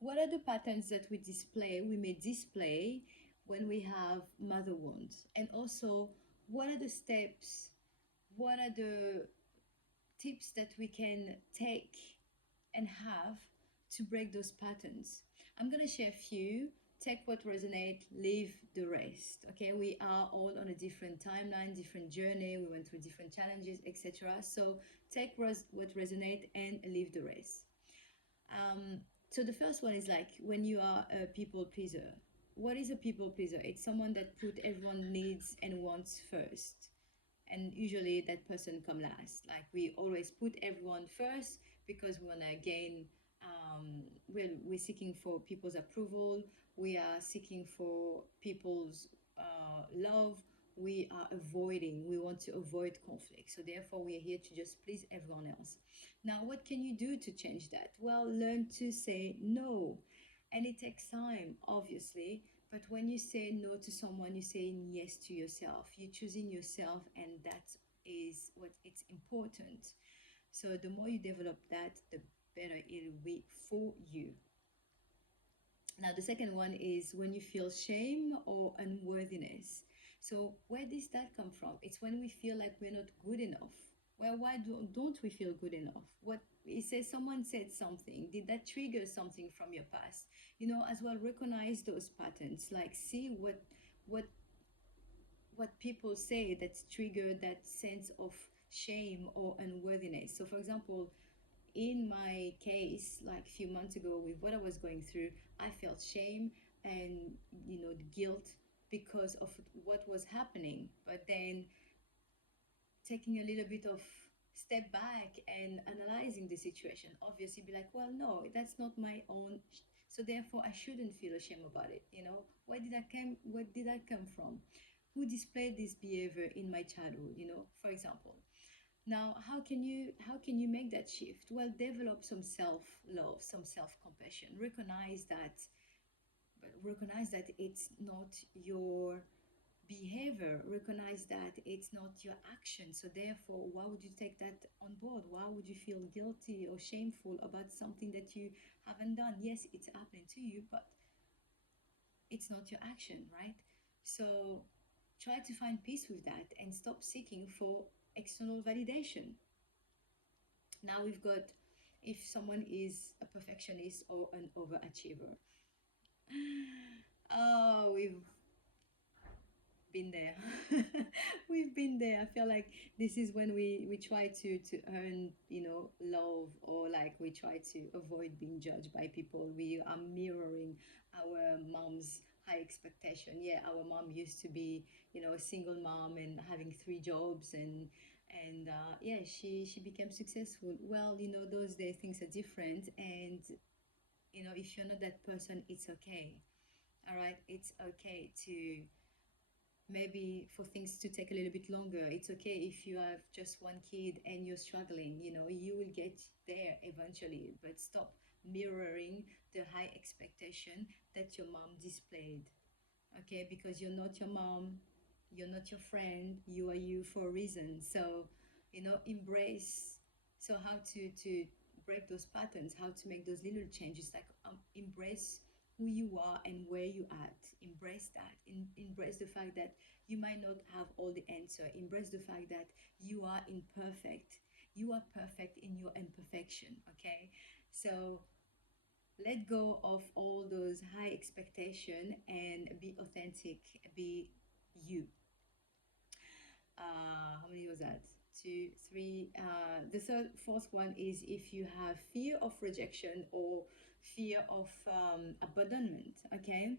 what are the patterns that we may display when we have mother wounds? And also, what are the steps, what are the tips that we can take and have to break those patterns? I'm going to share a few. Take what resonate, leave the rest. Okay, we are all on a different timeline, different journey. We went through different challenges, etc. So take what resonate and leave the rest. So the first one is like when you are a people pleaser. What is a people pleaser? It's someone that put everyone needs and wants first, and usually that person come last. Like we always put everyone first because we want to gain. We're seeking for people's approval. We are seeking for people's love. We are avoiding. We want to avoid conflict. So therefore, we are here to just please everyone else. Now, what can you do to change that? Well, learn to say no. And it takes time, obviously. But when you say no to someone, you're saying yes to yourself. You're choosing yourself, and that is what it's important. So the more you develop that, the better it will be for you. Now, the second one is when you feel shame or unworthiness. So, where does that come from? It's when we feel like we're not good enough. Well, why don't we feel good enough? What it says, someone said something. Did that trigger something from your past? As well, recognize those patterns. Like, see what what people say that trigger that sense of shame or unworthiness. So, for example, in my case, like a few months ago, with what I was going through, I felt shame and the guilt because of what was happening. But then taking a little bit of step back and analyzing the situation, obviously be like, well, no, that's not my own. So therefore, I shouldn't feel ashamed about it. Where did I come from? Who displayed this behavior in my childhood? For example. Now, how can you make that shift? Well, develop some self-love, some self-compassion. Recognize that it's not your behavior. Recognize that it's not your action. So therefore, why would you take that on board? Why would you feel guilty or shameful about something that you haven't done? Yes, it's happening to you, but it's not your action, right? So try to find peace with that and stop seeking for external validation. Now we've got if someone is a perfectionist or an overachiever. Oh, we've been there. We've been there. I feel like this is when we try to earn, love, or like we try to avoid being judged by people. We are mirroring our mom's high expectation. Yeah, our mom used to be, a single mom and having three jobs, and yeah, she became successful. Well, those days things are different, and if you're not that person, it's okay. All right, it's okay to maybe for things to take a little bit longer. It's okay if you have just one kid and you're struggling, you will get there eventually, but stop mirroring the high expectation that your mom displayed. Okay, because you're not your mom, you're not your friend, you are you for a reason. So embrace. So how to break those patterns, how to make those little changes, like embrace who you are and where you at. Embrace that. Embrace the fact that you might not have all the answer. Embrace the fact that you are imperfect. You are perfect in your imperfection. Okay, so let go of all those high expectation and be authentic. Be you. How many was that? Two, three. Fourth one is if you have fear of rejection or fear of abandonment. Okay,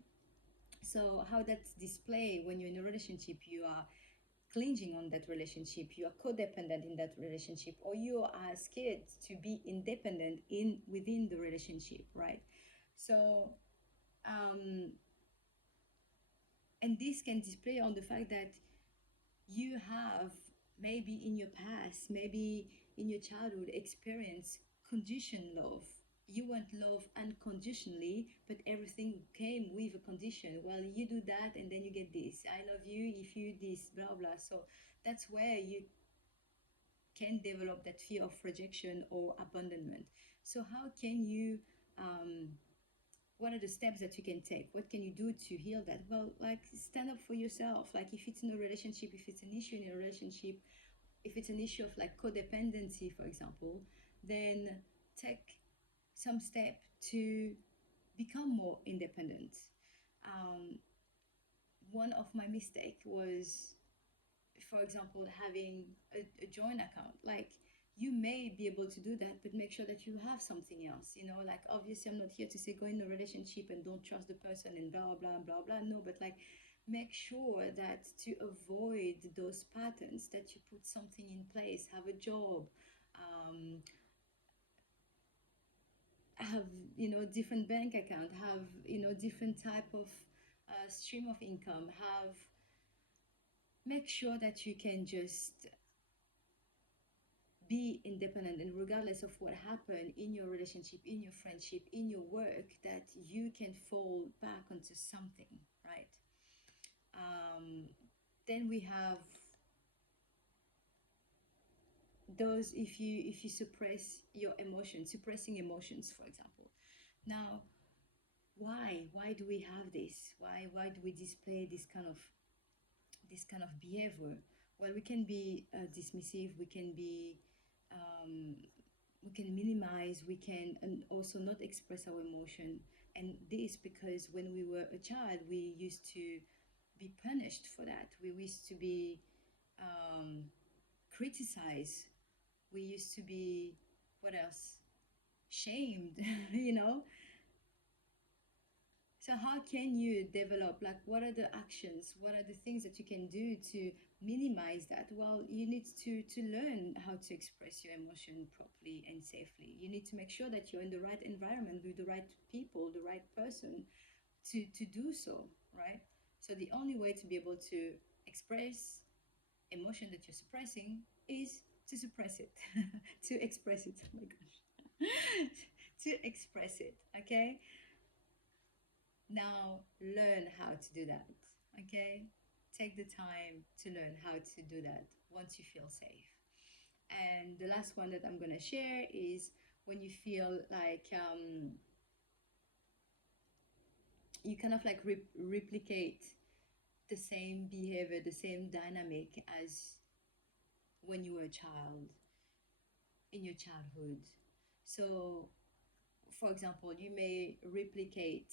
so how that's displayed when you're in a relationship, you are clinging on that relationship, you are codependent in that relationship, or you are scared to be independent in within the relationship, right? So um, and this can display on the fact that you have maybe in your past, maybe in your childhood experience conditioned love. You want love unconditionally, but everything came with a condition. Well, you do that and then you get this. I love you if you this, blah blah. So that's where you can develop that fear of rejection or abandonment. So how can you um, what are the steps that you can take? What can you do to heal that? Well, like stand up for yourself. Like if it's in a relationship, if it's an issue in a relationship, if it's an issue of like codependency, for example, then take some step to become more independent. Um, One of my mistake was, for example, having a joint account. Like you may be able to do that, but make sure that you have something else. You know, like obviously I'm not here to say go in a relationship and don't trust the person and blah blah blah blah. No, but like make sure that to avoid those patterns that you put something in place, have a job, um, have different bank account, have different type of stream of income, have make sure that you can just be independent, and regardless of what happened in your relationship, in your friendship, in your work, that you can fall back onto something, right? um, then we have those, if you suppress your emotions, suppressing emotions, for example. Now, why do we have this? Why do we display this kind of behavior? Well, we can be dismissive, we can be um, we can minimize, we can and also not express our emotion. And this because when we were a child, we used to be punished for that. We used to be um, criticized. We used to be, what else, shamed. you know So how can you develop, like, what are the actions, what are the things that you can do to minimize that? Well, you need to learn how to express your emotion properly and safely. You need to make sure that you're in the right environment with the right people, the right person to do so, right? So the only way to be able to express emotion that you're suppressing is to suppress it, to express it. Oh my gosh. To express it, okay? Now learn how to do that. Okay? Take the time to learn how to do that once you feel safe. And the last one that I'm going to share is when you feel like you kind of like replicate the same behavior, the same dynamic as when you were a child, in your childhood. So, for example, you may replicate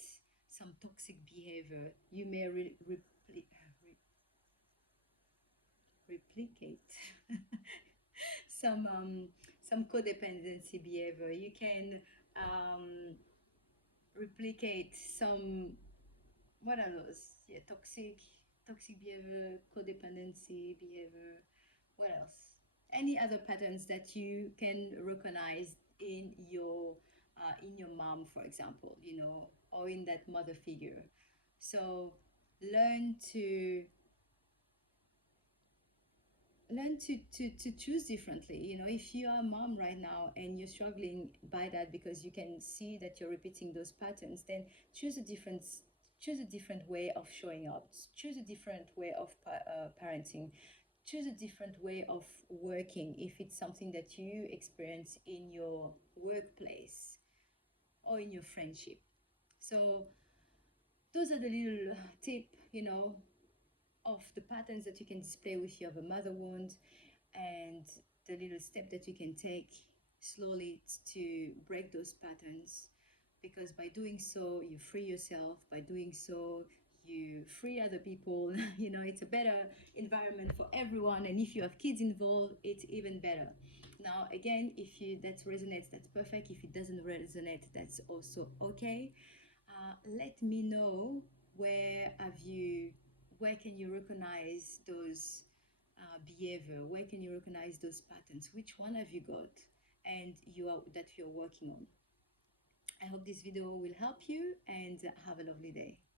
some toxic behavior. You may replicate some codependency behavior. You can um, replicate some, what are those? Yeah, toxic behavior, codependency behavior. What else? Any other patterns that you can recognize in your mom, for example, or in that mother figure. So learn to learn to choose differently. If you are a mom right now and you're struggling by that because you can see that you're repeating those patterns, then choose a different choose a different way of showing up, choose a different way of parenting, choose a different way of working if it's something that you experience in your workplace or in your friendship. So those are the little tip, of the patterns that you can display with your mother wound, and the little step that you can take slowly to break those patterns. Because by doing so, you free yourself. By doing so, you free other people. It's a better environment for everyone. And if you have kids involved, it's even better. Now, again, if you that resonates, that's perfect. If it doesn't resonate, that's also okay. Let me know where have you where can you recognize those behavior, where can you recognize those patterns, which one have you got and you're working on. I hope this video will help you, and have a lovely day.